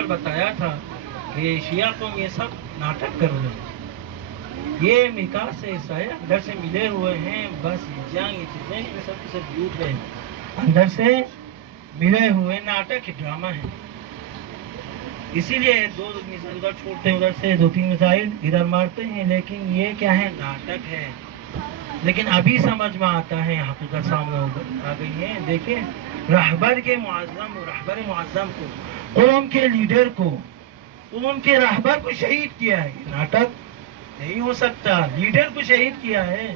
بتایا تھا کہ شیعہ قوم یہ سب ناٹک کر رہے ہیں، یہ میکا سے عیسائی اندر سے ملے ہوئے ہیں، بس جنگ یہ چیزیں یہ سب جھوٹ ہیں، اندر سے ملے ہوئے ناٹک ڈرامہ ہے۔ اسی لیے دو مثال ادھر چھوڑتے ہیں، ادھر سے دو تین مسائل ادھر مارتے ہیں، لیکن یہ کیا ہے؟ ناٹک ہے۔ لیکن ابھی سمجھ میں آتا ہے، حقیقت سامنے آ گئی ہے۔ دیکھیں، رہبر معظم کو، قوم کے لیڈر کو، قوم کے رہبر کو شہید کیا ہے، یہ ناٹک نہیں ہو سکتا۔ لیڈر کو شہید کیا ہے،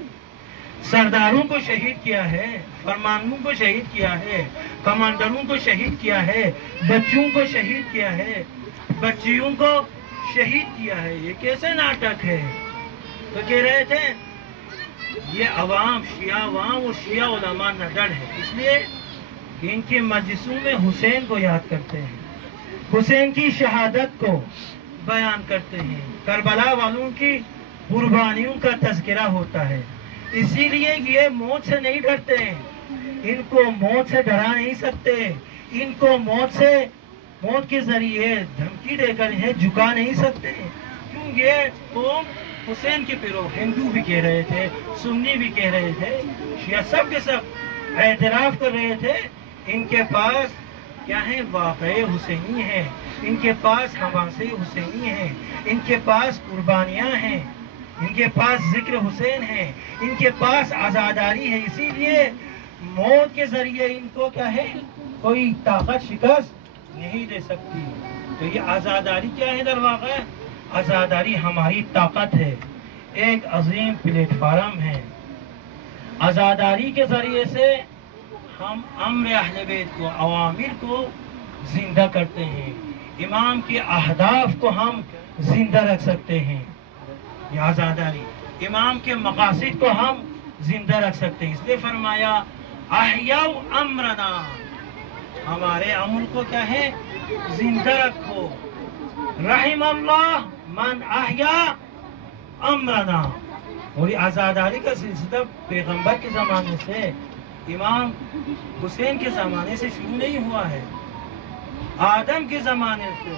سرداروں کو شہید کیا ہے، فرمانوں کو شہید کیا ہے، کمانڈروں کو شہید کیا ہے، بچوں کو شہید کیا ہے، بچیوں کو شہید کیا ہے، یہ کیسے ناٹک ہے؟ تو کہہ رہے تھے یہ عوام، شیعہ عوام اور شیعہ علماء نڈر ہے، اس لیے کہ ان کے مجلسوں میں حسین کو یاد کرتے ہیں، حسین کی شہادت کو بیان کرتے ہیں، کربلا والوں کی قربانیوں کا تذکرہ ہوتا ہے۔ اسی لیے یہ موت سے نہیں ڈرتے ہیں، ان کو موت سے ڈرا نہیں سکتے، ان کو موت کے ذریعے دھمکی دے کر انہیں جھکا نہیں سکتے، کیوں؟ یہ قوم حسین کے پیرو، ہندو بھی کہہ رہے تھے، سنی بھی کہہ رہے تھے، شیعہ سب کے سب اعتراف کر رہے تھے، ان کے پاس کیا ہے؟ واقع حسینی ہے، ان کے پاس حماسے حسینی ہے، ان کے پاس قربانیاں ہیں، ان کے پاس ذکر حسین ہے، ان کے پاس عزاداری ہے۔ اسی لیے موت کے ذریعے ان کو کیا ہے؟ کوئی طاقت شکست نہیں دے سکتی۔ تو یہ عزاداری کیا ہے؟ در واقع عزاداری ہماری طاقت ہے، ایک عظیم پلیٹ فارم ہے۔ عزاداری کے ذریعے سے ہم امر اہل بیت کو، اوامر کو زندہ کرتے ہیں، امام کے اہداف کو ہم زندہ رکھ سکتے ہیں۔ یہ عزاداری امام کے مقاصد کو ہم زندہ رکھ سکتے ہیں، اس لیے فرمایا احیوا امرنا، ہمارے امر کو کیا ہے؟ زندہ رکھو۔ رحم اللہ من احیا امرنا، اور یہ عزاداری کا سلسلہ پیغمبر کے زمانے سے، امام حسین کے زمانے سے شروع نہیں ہوا ہے، آدم کے زمانے سے۔